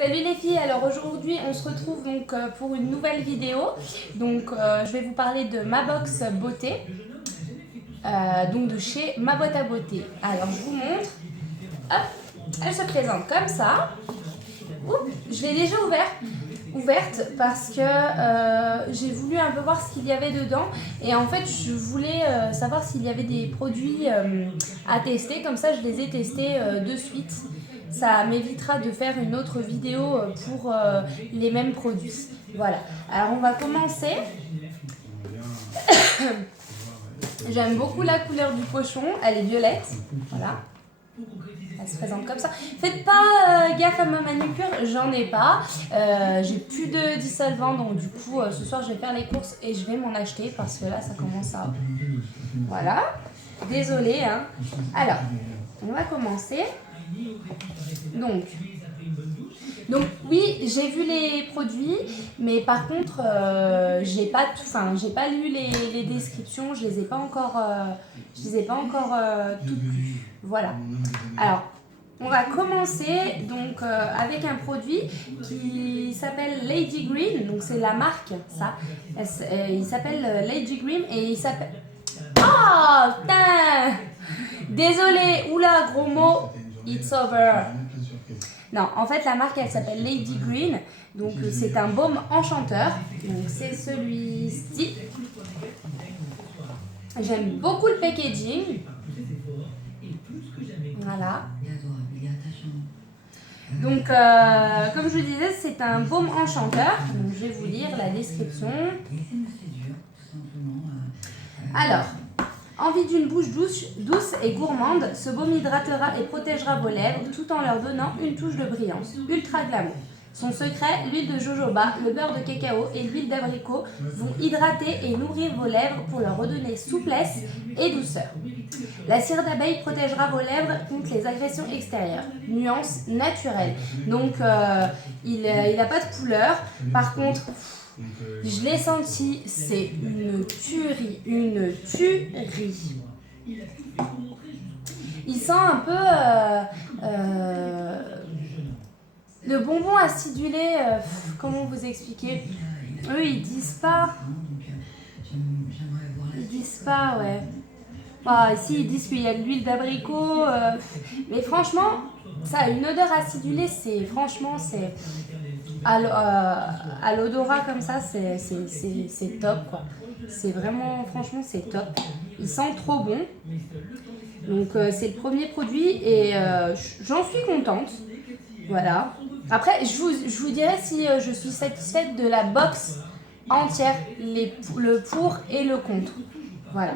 Salut les filles, alors aujourd'hui on se retrouve donc pour une nouvelle vidéo. Donc je vais vous parler de ma box beauté, donc de chez Ma Boîte à Beauté. Alors je vous montre, hop, elle se présente comme ça. Oups, je l'ai déjà ouverte parce que j'ai voulu un peu voir ce qu'il y avait dedans et en fait je voulais savoir s'il y avait des produits à tester, comme ça je les ai testés de suite. Ça m'évitera de faire une autre vidéo pour les mêmes produits. Voilà, alors on va commencer. J'aime beaucoup la couleur du pochon, elle est violette, voilà. Elle se présente comme ça. Faites pas gaffe à ma manucure, j'en ai pas. J'ai plus de dissolvant, donc du coup, ce soir, je vais faire les courses et je vais m'en acheter parce que là, ça commence à... Voilà. Désolée, hein. Alors, on va commencer. Donc oui, j'ai vu les produits, mais par contre, j'ai pas lu les descriptions, je les ai pas encore toutes lues. Voilà. Alors, on va commencer donc avec un produit qui s'appelle Lady Green. Donc c'est la marque, ça. Il s'appelle Lady Green et il s'appelle... Oh, putain! Désolée, oula, gros mot. It's over. Non, en fait, la marque, elle s'appelle Lady Green. Donc, c'est un baume enchanteur. Donc, c'est celui-ci. J'aime beaucoup le packaging. Voilà. Donc, comme je vous disais, c'est un baume enchanteur. Donc, je vais vous lire la description. Alors, envie d'une bouche douce et gourmande, ce baume hydratera et protégera vos lèvres tout en leur donnant une touche de brillance. Ultra glamour. Son secret, l'huile de jojoba, le beurre de cacao et l'huile d'abricot vont hydrater et nourrir vos lèvres pour leur redonner souplesse et douceur. La cire d'abeille protégera vos lèvres contre les agressions extérieures. Nuance naturelle. Donc, il n'a pas de couleur. Par contre... Je l'ai senti, c'est une tuerie, Il sent un peu le bonbon acidulé, comment vous expliquer? Eux, ils disent pas, ouais. Ah, ici, ils disent qu'il y a de l'huile d'abricot, mais franchement, ça a une odeur acidulée, franchement, à l'odorat comme ça, c'est top, quoi. C'est vraiment, franchement, c'est top. Il sent trop bon. Donc, c'est le premier produit et j'en suis contente. Voilà. Après, je vous dirai si je suis satisfaite de la box entière, le pour et le contre. Voilà.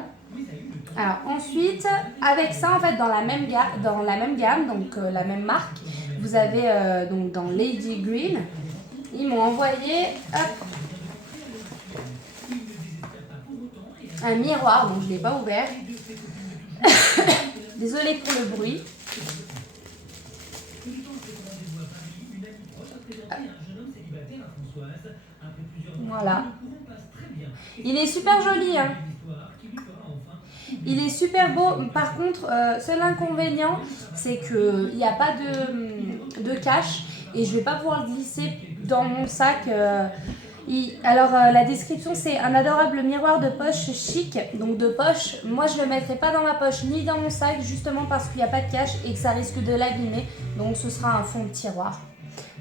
Alors ensuite, avec ça, en fait, dans la même gamme, donc la même marque, vous avez donc dans Lady Green, ils m'ont envoyé un miroir, donc je ne l'ai pas ouvert. Désolée pour le bruit. Voilà. Il est super joli, hein. Il est super beau. Par contre, seul inconvénient, c'est qu'il n'y a pas de cache et je ne vais pas pouvoir le glisser dans mon sac. Alors, la description, c'est un adorable miroir de poche chic. Donc, de poche, moi, je ne le mettrai pas dans ma poche ni dans mon sac, justement parce qu'il n'y a pas de cache et que ça risque de l'abîmer. Donc, ce sera un fond de tiroir.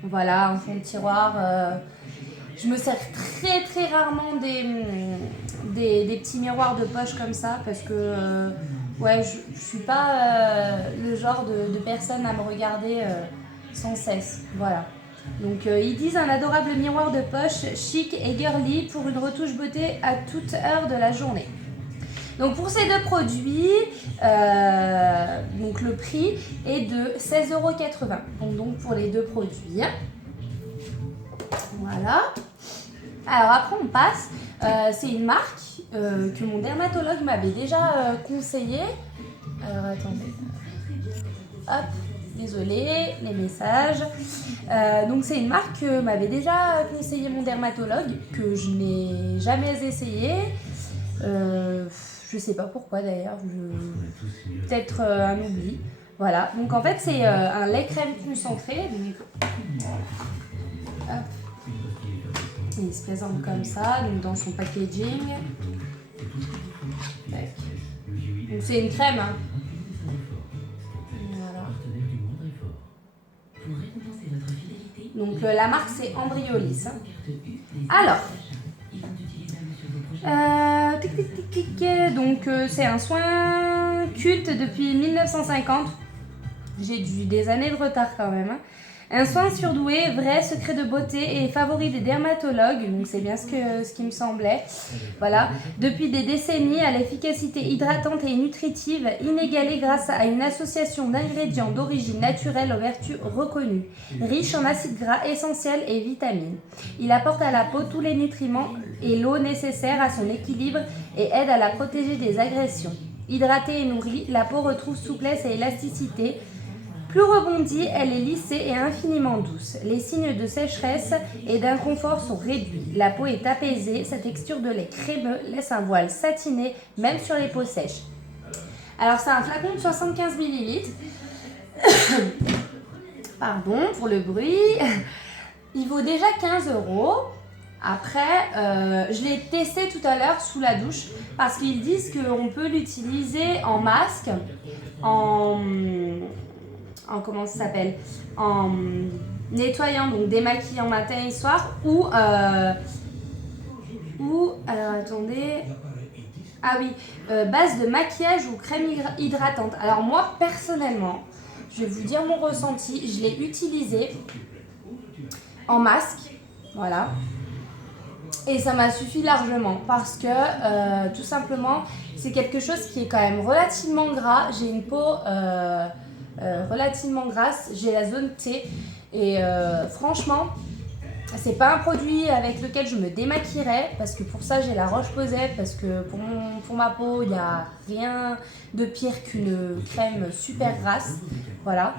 Voilà, un fond de tiroir. Je me sers très très rarement des petits miroirs de poche comme ça parce que ouais, je suis pas le genre de personne à me regarder sans cesse. Voilà. Donc ils disent un adorable miroir de poche chic et girly pour une retouche beauté à toute heure de la journée. Donc pour ces deux produits, donc le prix est de 16,80 €. Donc pour les deux produits. Voilà. Alors après on passe, c'est une marque que mon dermatologue m'avait déjà conseillé. Alors attendez, hop, désolé, les messages. Donc c'est une marque que m'avait déjà conseillé mon dermatologue, que je n'ai jamais essayé. Je sais pas pourquoi d'ailleurs, peut-être un oubli. Voilà, donc en fait c'est un lait crème concentré. Donc... il se présente comme ça, donc dans son packaging. Tac. Donc c'est une crème. Hein. Voilà. Donc la marque c'est Embryolisse. Hein. Alors, donc c'est un soin culte depuis 1950. J'ai des années de retard quand même. Hein. Un soin surdoué, vrai secret de beauté et favori des dermatologues, donc c'est bien ce qui me semblait. Voilà. Depuis des décennies, à l'efficacité hydratante et nutritive inégalée grâce à une association d'ingrédients d'origine naturelle aux vertus reconnues, riche en acides gras essentiels et vitamines. Il apporte à la peau tous les nutriments et l'eau nécessaires à son équilibre et aide à la protéger des agressions. Hydratée et nourrie, la peau retrouve souplesse et élasticité. Plus rebondie, elle est lissée et infiniment douce. Les signes de sécheresse et d'inconfort sont réduits. La peau est apaisée, sa texture de lait crémeux laisse un voile satiné, même sur les peaux sèches. Alors c'est un flacon de 75 ml. Pardon pour le bruit. Il vaut déjà 15 €. Après, je l'ai testé tout à l'heure sous la douche parce qu'ils disent qu'on peut l'utiliser en masque, en comment ça s'appelle, en nettoyant, donc démaquillant matin et soir, ou alors attendez, ah oui, base de maquillage ou crème hydratante. Alors moi personnellement, je vais vous dire mon ressenti, je l'ai utilisé en masque, voilà, et ça m'a suffi largement parce que tout simplement c'est quelque chose qui est quand même relativement gras. J'ai une peau relativement grasse, j'ai la zone T et franchement c'est pas un produit avec lequel je me démaquillerais parce que pour ça j'ai la Roche-Posay, parce que pour ma peau il n'y a rien de pire qu'une crème super grasse, voilà,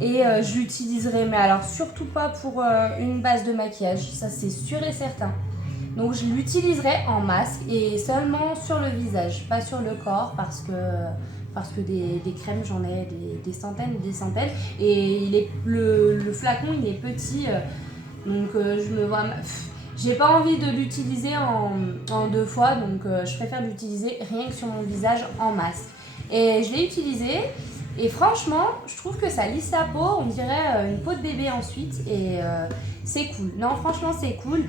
et je l'utiliserai, mais alors surtout pas pour une base de maquillage, ça c'est sûr et certain. Donc je l'utiliserai en masque et seulement sur le visage, pas sur le corps, parce que des crèmes j'en ai des centaines et des centaines, et le flacon il est petit, donc je me vois, j'ai pas envie de l'utiliser en deux fois, donc je préfère l'utiliser rien que sur mon visage en masque. Et je l'ai utilisé et franchement je trouve que ça lisse la peau, on dirait une peau de bébé ensuite, et c'est cool. Non, franchement c'est cool.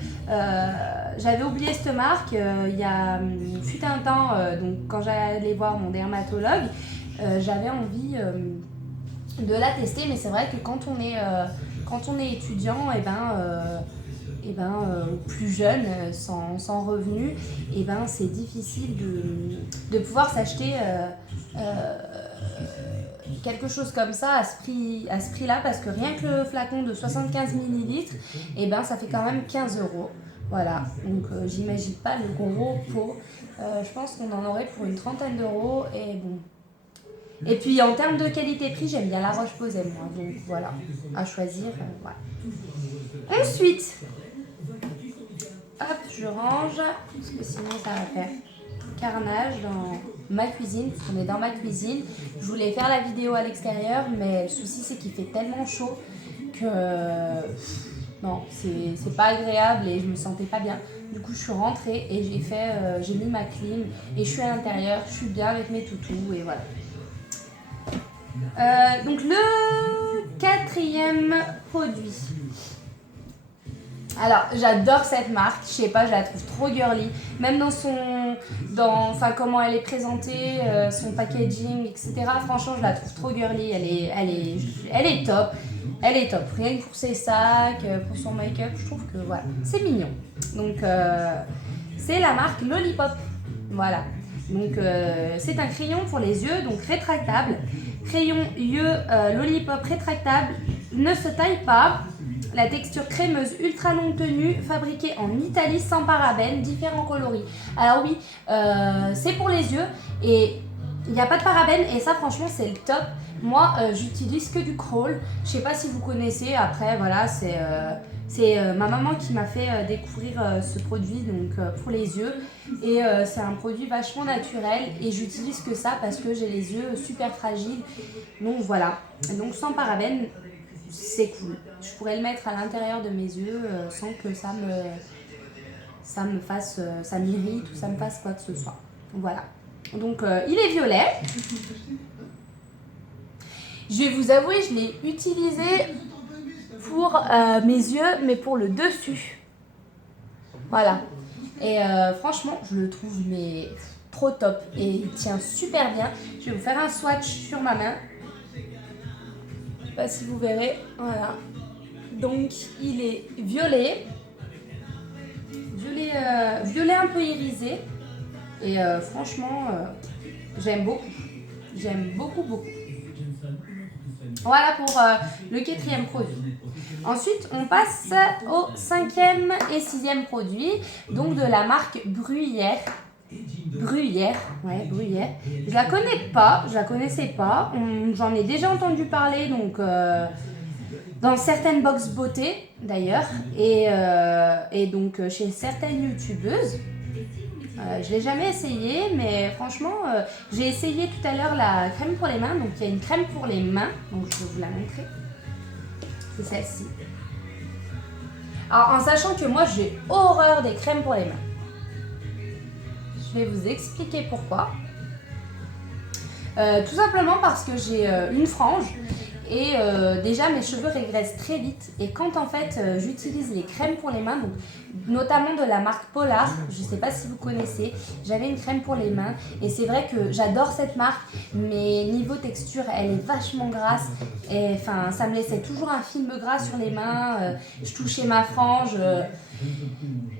J'avais oublié cette marque il y a fut un temps, donc quand j'allais voir mon dermatologue, j'avais envie de la tester, mais c'est vrai que quand on est étudiant, ou plus jeune, sans revenu, c'est difficile de pouvoir s'acheter quelque chose comme ça à ce prix-là, parce que rien que le flacon de 75 ml, ça fait quand même 15 €. Voilà, donc j'imagine pas le gros pot. Je pense qu'on en aurait pour une trentaine d'euros, et bon. Et puis en termes de qualité-prix, j'aime bien la Roche-Posay moi, donc voilà, à choisir. Voilà. Ensuite, hop, je range, parce que sinon ça va faire carnage dans ma cuisine, parce qu'on est dans ma cuisine. Je voulais faire la vidéo à l'extérieur, mais le souci c'est qu'il fait tellement chaud que non, c'est pas agréable et je me sentais pas bien. Du coup je suis rentrée et j'ai mis ma clim et je suis à l'intérieur, je suis bien avec mes toutous et voilà. Donc le quatrième produit. Alors j'adore cette marque, je sais pas, je la trouve trop girly, même comment elle est présentée, son packaging, etc. Franchement je la trouve trop girly, elle est top, rien que pour ses sacs, pour son make-up, je trouve que voilà, c'est mignon. Donc c'est la marque Lollipop, voilà. Donc c'est un crayon pour les yeux, donc rétractable, crayon yeux Lollipop rétractable, ne se taille pas. La texture crémeuse ultra longue tenue, fabriquée en Italie sans parabènes, différents coloris. Alors oui, c'est pour les yeux et il n'y a pas de parabènes et ça franchement c'est le top. Moi j'utilise que du crawl, je sais pas si vous connaissez, après voilà c'est ma maman qui m'a fait découvrir ce produit donc pour les yeux, et c'est un produit vachement naturel et j'utilise que ça parce que j'ai les yeux super fragiles, donc voilà, donc sans parabènes. C'est cool. Je pourrais le mettre à l'intérieur de mes yeux sans que ça ça m'irrite ou ça me fasse quoi que ce soit. Voilà. Donc il est violet. Je vais vous avouer, je l'ai utilisé pour mes yeux, mais pour le dessus. Voilà. Et franchement, je le trouve mais trop top. Et il tient super bien. Je vais vous faire un swatch sur ma main. Je sais pas si vous verrez. Voilà. Donc, il est violet. Violet un peu irisé. Et franchement, j'aime beaucoup. J'aime beaucoup, beaucoup. Voilà pour le 4e produit. Ensuite, on passe au 5e et 6e produit, donc de la marque Bruyère. Bruyère. Je la connais pas, je la connaissais pas. J'en ai déjà entendu parler, donc dans certaines box beauté d'ailleurs, et donc chez certaines youtubeuses. Je l'ai jamais essayé, mais franchement, j'ai essayé tout à l'heure la crème pour les mains. Donc il y a une crème pour les mains, donc je vais vous la montrer. C'est celle-ci. Alors en sachant que moi j'ai horreur des crèmes pour les mains. Je vais vous expliquer pourquoi. Tout simplement parce que j'ai une frange. Et déjà mes cheveux régressent très vite et quand en fait j'utilise les crèmes pour les mains, donc, notamment de la marque Polar, je ne sais pas si vous connaissez, j'avais une crème pour les mains et c'est vrai que j'adore cette marque, mais niveau texture elle est vachement grasse et enfin ça me laissait toujours un film gras sur les mains, je touchais ma frange,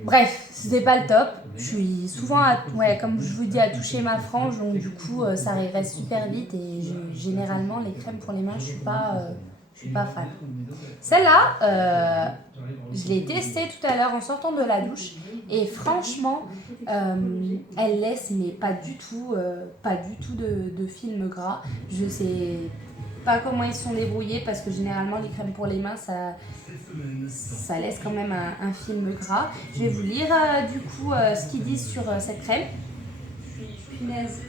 bref c'était pas le top. Je suis souvent comme je vous dis à toucher ma frange, donc du coup ça régresse super vite et généralement les crèmes pour les mains je suis pas fan. Celle-là je l'ai testée tout à l'heure en sortant de la douche et franchement elle laisse mais pas du tout de film gras. Je sais pas comment ils sont débrouillés parce que généralement les crèmes pour les mains ça laisse quand même un film gras. Je vais vous lire du coup ce qu'ils disent sur cette crème. Punaise.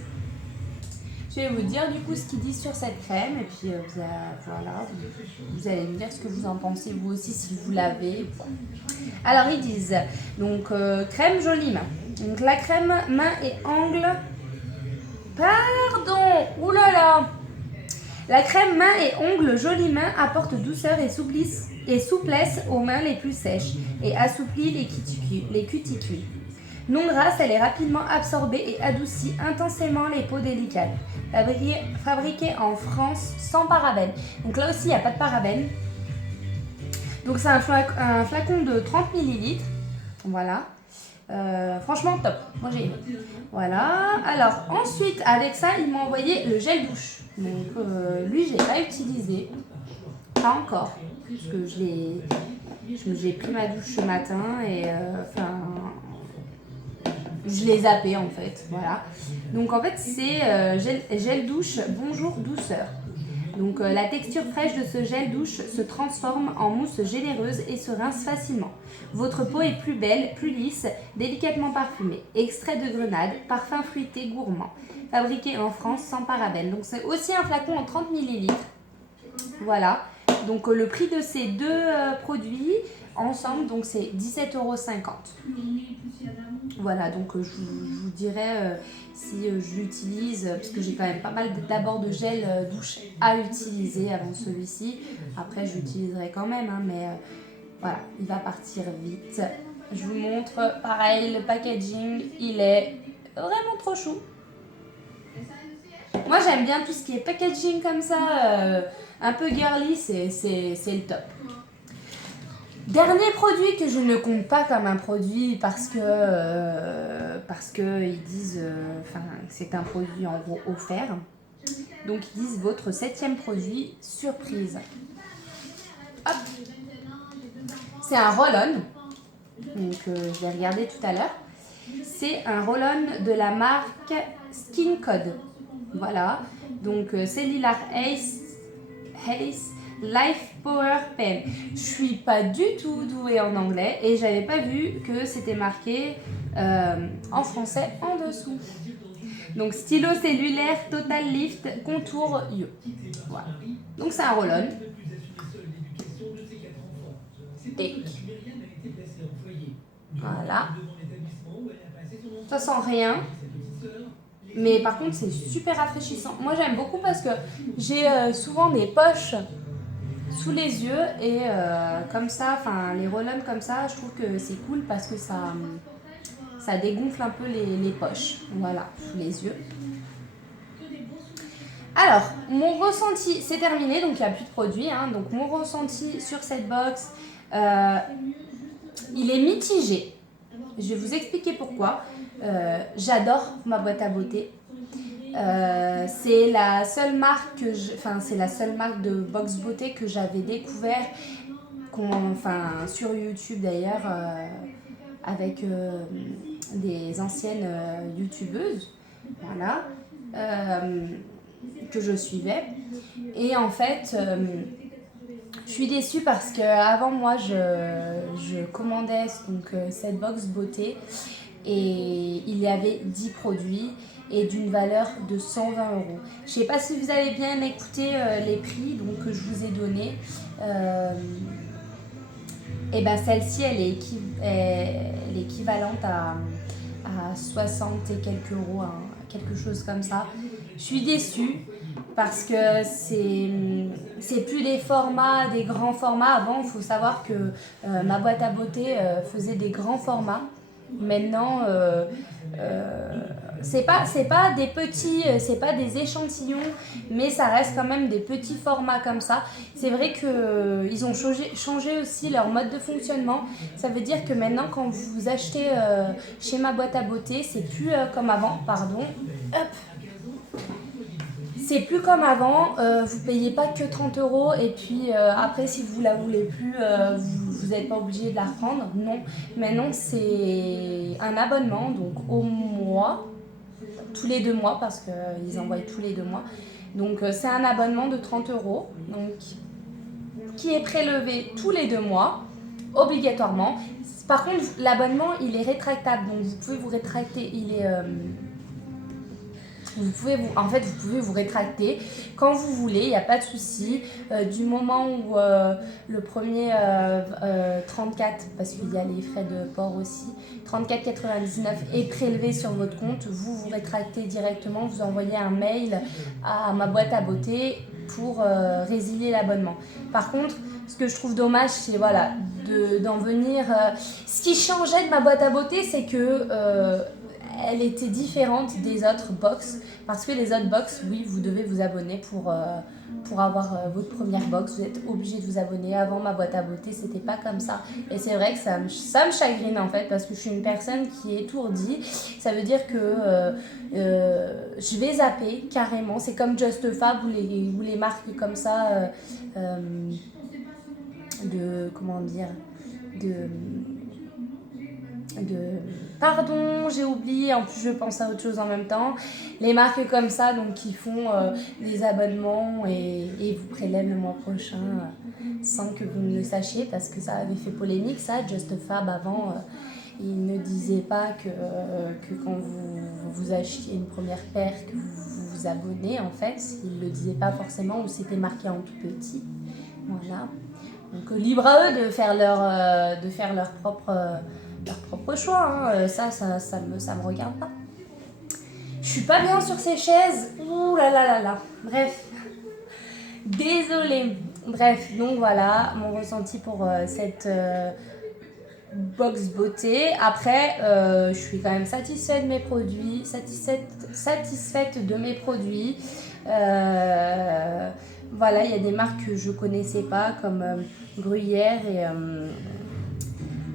Je vais vous dire du coup ce qu'ils disent sur cette crème et puis voilà, vous allez me dire ce que vous en pensez vous aussi si vous l'avez. Alors ils disent donc crème jolie main. Donc la crème main et ongles. Pardon, oulala. La crème main et ongles jolie main apporte douceur et souplesse aux mains les plus sèches et assouplit les cuticules. Non grasse, elle est rapidement absorbée et adoucit intensément les peaux délicates. Fabriquée en France sans parabènes. Donc là aussi, il n'y a pas de parabènes. Donc c'est un flacon de 30 ml. Voilà. Franchement top, moi j'ai aimé. Voilà, alors ensuite avec ça ils m'ont envoyé le gel douche. Donc lui j'ai pas utilisé, pas encore, parce que j'ai pris ma douche ce matin et je l'ai zappé en fait, voilà. Donc en fait c'est gel douche Bonjour Douceur. Donc la texture fraîche de ce gel douche se transforme en mousse généreuse et se rince facilement. Votre peau est plus belle, plus lisse, délicatement parfumée. Extrait de grenade, parfum fruité gourmand. Fabriqué en France sans parabènes. Donc c'est aussi un flacon en 30 ml. Voilà. Donc le prix de ces deux produits ensemble, donc c'est 17,50 €. Voilà, donc je vous dirai si je l'utilise, parce que j'ai quand même pas mal d'abord de gel douche à utiliser avant celui-ci. Après, je l'utiliserai quand même, hein, mais voilà, il va partir vite. Je vous montre, pareil, le packaging, il est vraiment trop chou. Moi, j'aime bien tout ce qui est packaging comme ça, un peu girly, c'est le top. Dernier produit que je ne compte pas comme un produit parce que ils disent que c'est un produit en gros offert. Donc ils disent votre 7e produit surprise. Hop. C'est un roll-on. Donc je vais regarder tout à l'heure. C'est un roll-on de la marque Skin Code. Voilà. Donc Cellular Ace Life Power Pen. Je suis pas du tout douée en anglais et j'avais pas vu que c'était marqué en français en dessous. Donc stylo cellulaire Total Lift Contour You. Voilà. Donc c'est un roll-on. Et Voilà. Ça sent rien. Mais par contre, c'est super rafraîchissant. Moi, j'aime beaucoup parce que j'ai souvent des poches sous les yeux et comme ça, enfin les roll-on comme ça, je trouve que c'est cool parce que ça dégonfle un peu les poches. Voilà, sous les yeux. Alors, mon ressenti, c'est terminé, donc il n'y a plus de produit. Hein, donc mon ressenti sur cette box, il est mitigé. Je vais vous expliquer pourquoi. J'adore ma boîte à beauté. C'est la seule marque c'est la seule marque de box beauté que j'avais découvert sur YouTube d'ailleurs avec des anciennes youtubeuses, voilà, que je suivais. Et en fait, je suis déçue parce que avant moi je commandais donc cette box beauté et il y avait 10 produits et d'une valeur de 120 euros. Je ne sais pas si vous avez bien écouté les prix donc, que je vous ai donnés. Et ben celle-ci, elle est équivalente à 60 et quelques euros, hein, quelque chose comme ça. Je suis déçue parce que c'est plus des formats, des grands formats. Avant, il faut savoir que ma boîte à beauté faisait des grands formats. Maintenant, c'est pas des petits, c'est pas des échantillons, mais ça reste quand même des petits formats comme ça. C'est vrai que ils ont changé aussi leur mode de fonctionnement. Ça veut dire que maintenant, quand vous achetez chez ma boîte à beauté, c'est plus comme avant, pardon. Hop. C'est plus comme avant, vous payez pas que 30 euros et puis après si vous la voulez plus, vous n'êtes pas obligé de la reprendre. Non, maintenant c'est un abonnement, donc au mois, tous les 2 mois parce qu'ils envoient tous les 2 mois. Donc c'est un abonnement de 30 euros donc, qui est prélevé tous les 2 mois, obligatoirement. Par contre, l'abonnement il est rétractable, donc vous pouvez vous rétracter, vous pouvez vous rétracter quand vous voulez, il n'y a pas de souci. Du moment où le premier 34, parce qu'il y a les frais de port aussi, 34,99 est prélevé sur votre compte, vous rétractez directement, vous envoyez un mail à ma boîte à beauté pour résilier l'abonnement. Par contre, ce que je trouve dommage, c'est voilà, d'en venir... ce qui changeait de ma boîte à beauté, c'est que... elle était différente des autres box parce que les autres box, oui, vous devez vous abonner pour avoir votre première box. Vous êtes obligé de vous abonner. Avant ma boîte à beauté, c'était pas comme ça. Et c'est vrai que ça me chagrine en fait parce que je suis une personne qui est étourdie. Ça veut dire que je vais zapper carrément. C'est comme Just Fab ou les marques comme ça comment dire pardon, j'ai oublié, en plus je pense à autre chose en même temps. Les marques comme ça, donc qui font des abonnements et vous prélèvent le mois prochain sans que vous ne le sachiez parce que ça avait fait polémique, ça. Just Fab avant, il ne disait pas que quand vous achetiez une première paire que vous vous abonnez en fait. Il ne le disait pas forcément ou c'était marqué en tout petit. Voilà. Donc libre à eux de faire leur propre choix, hein. Ça me regarde pas. Je suis pas bien sur ces chaises. Ouh là là là là. Bref. Désolée. Bref, donc voilà mon ressenti pour cette box beauté. Après, je suis quand même satisfaite de mes produits. Satisfaite de mes produits. Voilà, il y a des marques que je connaissais pas comme Gruyère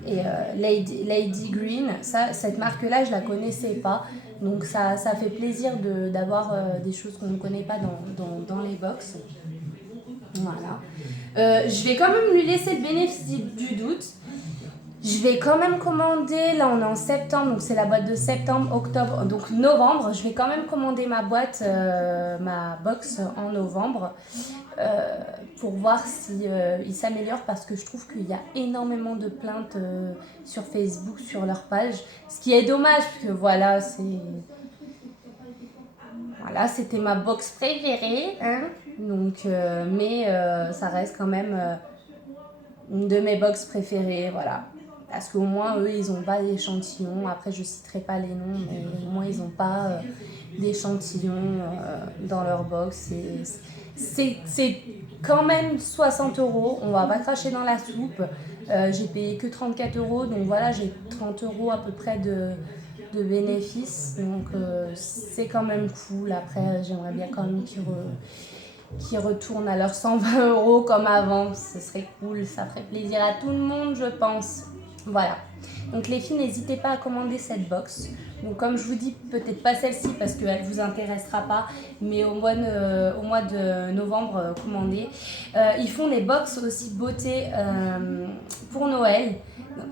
et Lady Green. Cette marque-là, je la connaissais pas. Donc ça fait plaisir d'avoir des choses qu'on ne connaît pas dans les box. Voilà. Je vais quand même lui laisser le bénéfice du doute. Je vais quand même commander, là on est en septembre, donc c'est la boîte de septembre, octobre, donc novembre. Je vais quand même commander ma box en novembre pour voir si il s'améliore parce que je trouve qu'il y a énormément de plaintes sur Facebook, sur leur page. Ce qui est dommage parce que voilà, c'était ma box préférée, hein. Donc, mais ça reste quand même une de mes box préférées, voilà. Parce qu'au moins, eux, ils n'ont pas d'échantillons. Après, je ne citerai pas les noms, mais au moins, ils n'ont pas d'échantillons dans leur box. C'est quand même 60 €. On va pas cracher dans la soupe. J'ai payé que 34 €. Donc voilà, j'ai 30 € à peu près de bénéfices. Donc c'est quand même cool. Après, j'aimerais bien quand même qu'ils retournent à leurs 120 € comme avant. Ce serait cool. Ça ferait plaisir à tout le monde, je pense. Voilà, donc les filles, n'hésitez pas à commander cette box. Donc comme je vous dis, peut-être pas celle-ci parce qu'elle ne vous intéressera pas, mais au mois de novembre, commandez. Ils font des box aussi beauté pour Noël.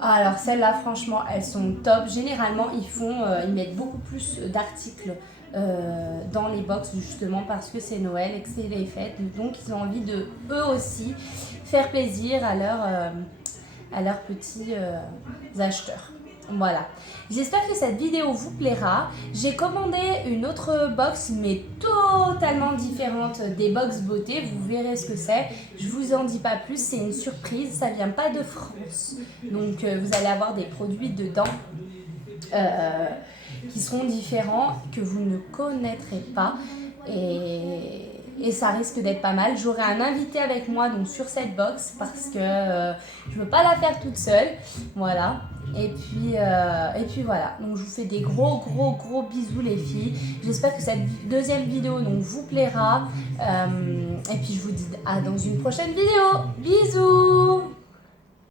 Alors celles-là, franchement, elles sont top. Généralement, ils mettent beaucoup plus d'articles dans les box justement parce que c'est Noël et que c'est les fêtes. Donc ils ont envie de, eux aussi, faire plaisir à leurs petits acheteurs. Voilà. J'espère que cette vidéo vous plaira. J'ai commandé une autre box, mais totalement différente des box beauté. Vous verrez ce que c'est. Je vous en dis pas plus. C'est une surprise. Ça vient pas de France. Donc, vous allez avoir des produits dedans qui seront différents, que vous ne connaîtrez pas. Et ça risque d'être pas mal. J'aurai un invité avec moi donc sur cette box parce que je veux pas la faire toute seule. Voilà. Et puis voilà. Donc je vous fais des gros bisous les filles. J'espère que cette deuxième vidéo donc vous plaira. Et puis je vous dis à dans une prochaine vidéo. Bisous.